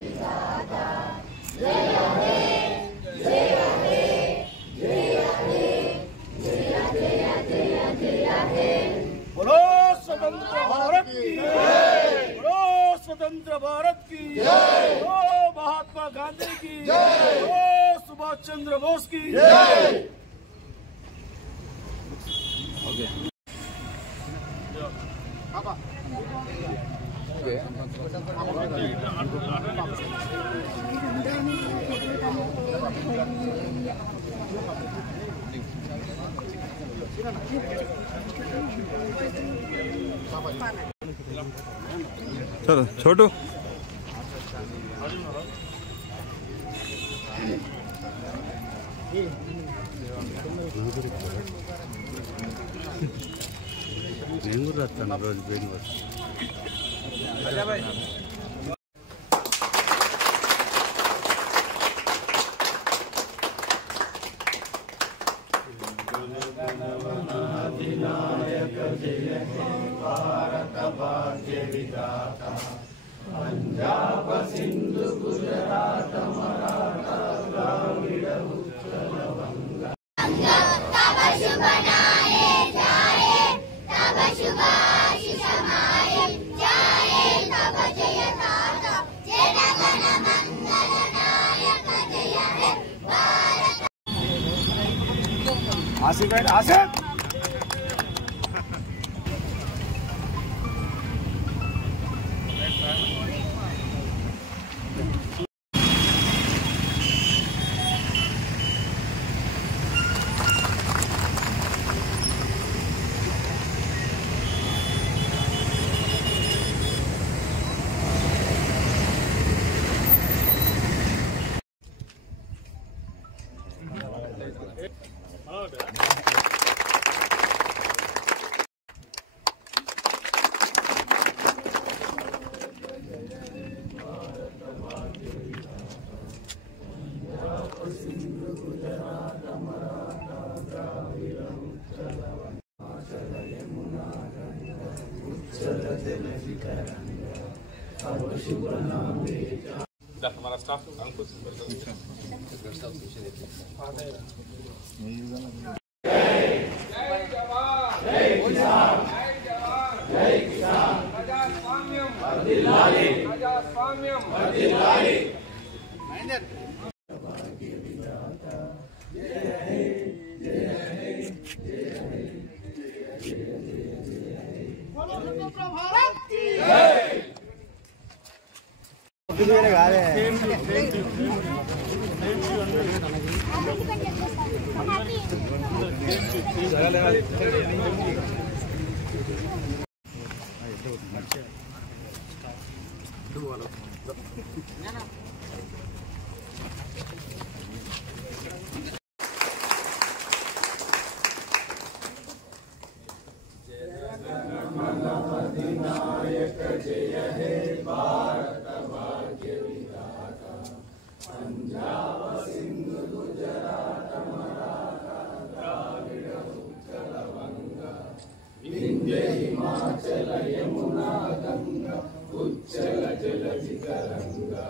बोलो स्वतंत्र भारत की जय, बोलो स्वतंत्र भारत की जय, बोलो महात्मा गांधी की जय, बोलो सुभाष चंद्र बोस की जय। चलो छोटू నేను కూడా వస్తాను రోజు బయట अधिनायक जय हे भारत भाग्य विधाता पंजाब सिंधु गुजरात मराठा द्राविड़ उत्कल बंगा तब शुभ नाये जाए तब शुभ आशीष माये जाए तब जय ताता जय गण मंगल नायक जय हे भारत। आसिफ आसिफ हमारा स्टाफ अंकुश अधिनायक जय हे भारत भाग्य विधाता पंजाब सिंधु गुजरात मराठा द्राविड़ उत्कल बंगा विंध्य हिमाचल यमुना गंगा उच्चल जलधि तरंगा।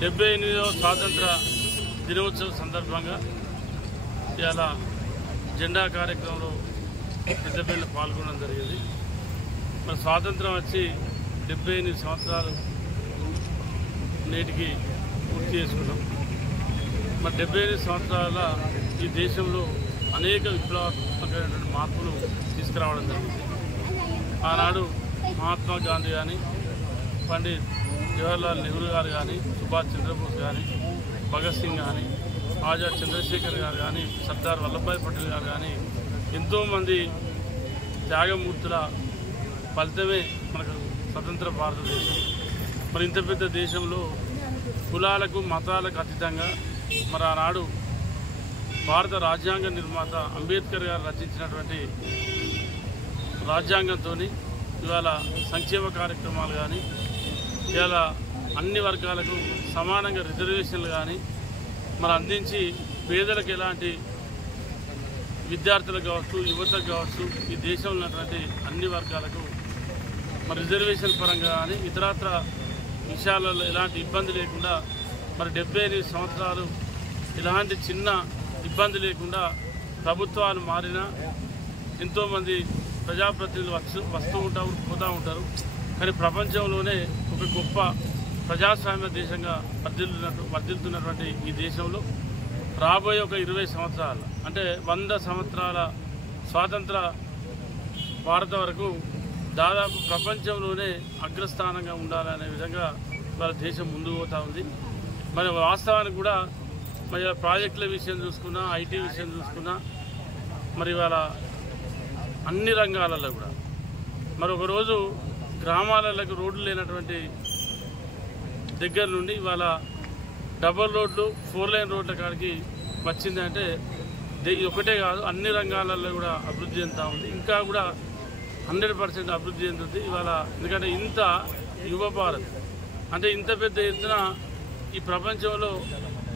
డెబ్బై స్వాతంత్ర దినోత్సవ సందర్భంగా ఇవాళ జెండా కార్యక్రమంలో పెద్దపల్లిలో పాల్గొనడం జరిగింది. మరి స్వాతంత్రం వచ్చి 78 సంవత్సరాలు నేటికి పూర్తి చేసుకున్నాం. మరి 78 సంవత్సరాల ఈ దేశంలో అనేక విప్లవాత్మకమైనటువంటి మార్పులు తీసుకురావడం జరిగింది. ఆనాడు మహాత్మా గాంధీ కానీ, పండిత్ జవహర్లాల్ నెహ్రూ గారు కానీ, సుభాష్ చంద్రబోస్ కానీ, భగత్ సింగ్ కానీ ఆజాద్ చంద్రశేఖర్ గారు కానీ, సర్దార్ వల్లభాయ్ పటేల్ గారు కానీ ఎంతోమంది త్యాగమూర్తుల ఫలితమే మనకు స్వతంత్ర భారతదేశం. మరి ఇంత పెద్ద దేశంలో కులాలకు మతాలకు అతీతంగా మరి ఆనాడు భారత రాజ్యాంగ నిర్మాత అంబేద్కర్ గారు రచించినటువంటి రాజ్యాంగంతో ఇవాళ సంక్షేమ కార్యక్రమాలు కానీ, ఇవాళ అన్ని వర్గాలకు సమానంగా రిజర్వేషన్లు కానీ మరి అందించి పేదలకు ఎలాంటి విద్యార్థులకు కావచ్చు, యువతకు కావచ్చు, ఈ దేశంలో ఉన్నటువంటి అన్ని వర్గాలకు మరి రిజర్వేషన్ పరంగా కానీ ఇతరత్ర విషయాలలో ఎలాంటి ఇబ్బంది లేకుండా మరి 78 సంవత్సరాలు ఇలాంటి చిన్న ఇబ్బంది లేకుండా ప్రభుత్వాలు మారినా ఎంతోమంది ప్రజాప్రతినిధులు వస్తూ ఉంటారు, పోతూ ఉంటారు. కానీ ప్రపంచంలోనే ఒక గొప్ప ప్రజాస్వామ్య దేశంగా వర్ధిల్లుతున్నటువంటి ఈ దేశంలో రాబోయే ఒక 20 సంవత్సరాలు అంటే 100 సంవత్సరాల స్వాతంత్ర భారత వరకు దాదాపు ప్రపంచంలోనే అగ్రస్థానంగా ఉండాలనే విధంగా వాళ్ళ దేశం ముందుకు పోతూ ఉంది. మరి వాస్తవానికి కూడా మరి ప్రాజెక్టుల విషయం చూసుకున్నా, ఐటీ విషయం చూసుకున్నా, మరి వాళ్ళ అన్ని రంగాలలో కూడా మరి ఒకరోజు గ్రామాలకు రోడ్లు లేనటువంటి దగ్గర నుండి ఇవాళ డబుల్ రోడ్లు 4 లైన్ రోడ్ల కాడికి వచ్చిందంటే ఒకటే కాదు, అన్ని రంగాలలో కూడా అభివృద్ధి చెందుతూ ఉంది. ఇంకా కూడా 100% అభివృద్ధి చెందుతుంది ఇవాళ. ఎందుకంటే ఇంత యువ భారత్ అంటే ఇంత పెద్ద ఎత్తున ఈ ప్రపంచంలో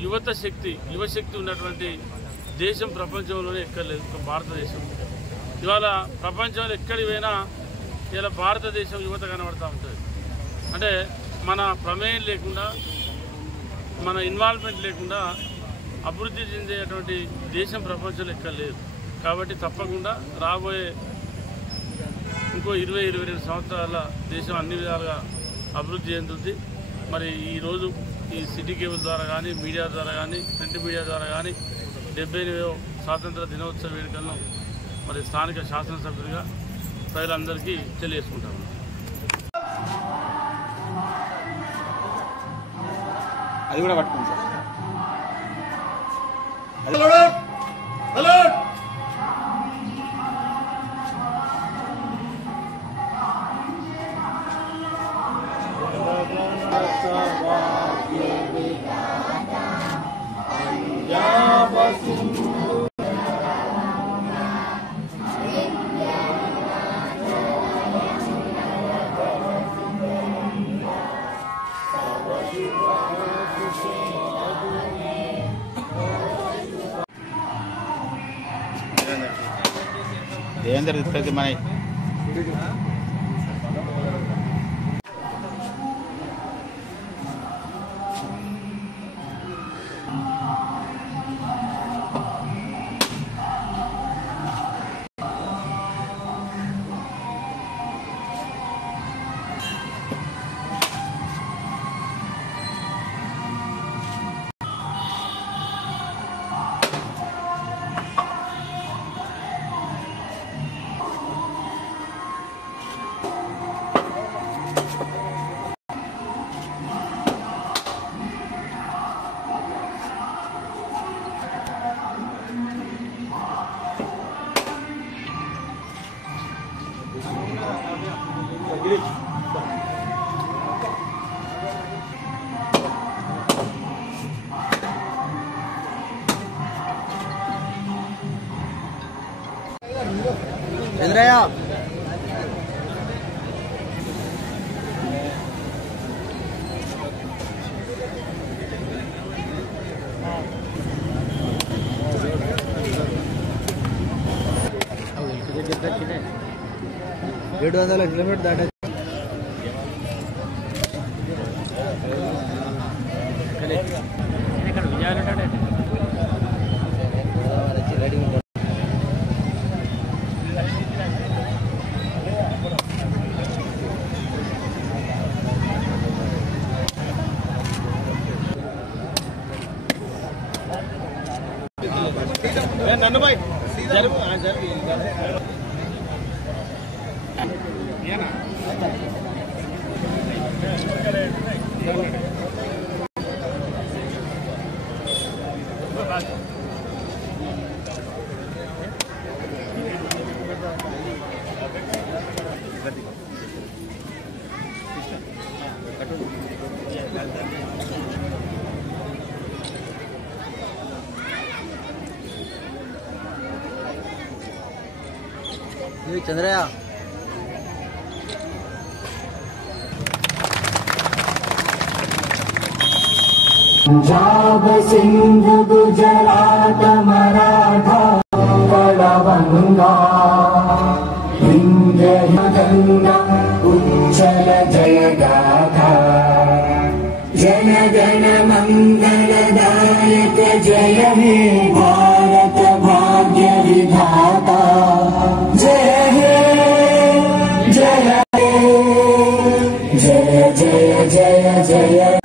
యువశక్తి ఉన్నటువంటి దేశం ప్రపంచంలోనే ఎక్కర్లేదు భారతదేశం. ఇవాళ ప్రపంచంలో ఎక్కడికి పోయినా ఇలా భారతదేశం యువత కనబడుతూ ఉంటుంది. అంటే మన ప్రమేయం లేకుండా, మన ఇన్వాల్వ్మెంట్ లేకుండా అభివృద్ధి చెందేటువంటి దేశం ప్రపంచంలో ఎక్కర్లేదు. కాబట్టి తప్పకుండా రాబోయే ఇంకో 20-22 సంవత్సరాల దేశం అన్ని విధాలుగా అభివృద్ధి చెందుతుంది. మరి ఈరోజు ఈ సిటీ కేబుల్ ద్వారా కానీ, మీడియా ద్వారా కానీ, ప్రింట్ మీడియా ద్వారా కానీ 78వ స్వాతంత్ర దినోత్సవ వేడుకలను మరి స్థానిక శాసనసభ్యులుగా ప్రజలందరికీ తెలియజేసుకుంటాము. అది కూడా పట్టుకోండి సార్. దేవేందర్ ప్రతి మన ఎదురయ్యా ఏడు 700 కిలోమీటర్ దాటే ఇక్కడ విజయాలు రెడీ ఉంటాడు. నన్ను బాయ్ జరుగు चंद्रया पंजाब सिंध गुजरात मराठा बंगा हिंद गंगा उच्चल जय गाथा जन गण मंगलदायक जय हे भारत भाग्य विधाता जय हे जय हे जय जय जय जय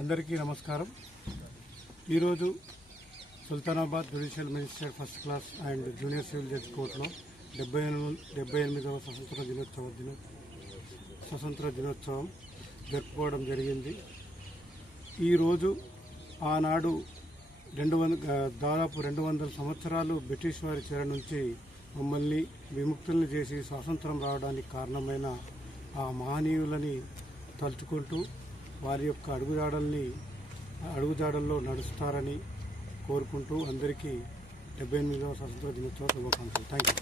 అందరికీ నమస్కారం. ఈరోజు Sultanabad judicial magistrate first class and junior civil judge కోర్టులో 78వ స్వతంత్ర దినోత్సవం జరుపుకోవడం జరిగింది. ఈరోజు ఆనాడు దాదాపు 200 సంవత్సరాలు బ్రిటిష్ వారి చెర నుంచి మమ్మల్ని విముక్తుల్ని చేసి స్వాతంత్రం రావడానికి కారణమైన ఆ మహనీయులని తలుచుకుంటూ వారి యొక్క అడుగుజాడల్లో నడుస్తారని కోరుకుంటూ అందరికీ 78వ స్వతంత్ర దినోత్సవ శుభాకాంక్షలు. Thank you.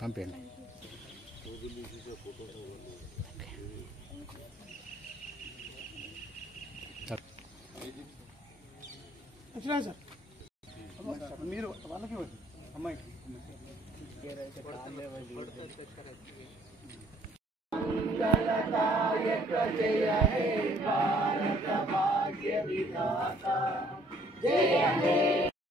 పంపేయండి. వచ్చినా సార్ మీరు వాళ్ళకి అమ్మాయికి मंगलदायक जय हे भारत भाग्य विधाता जय हे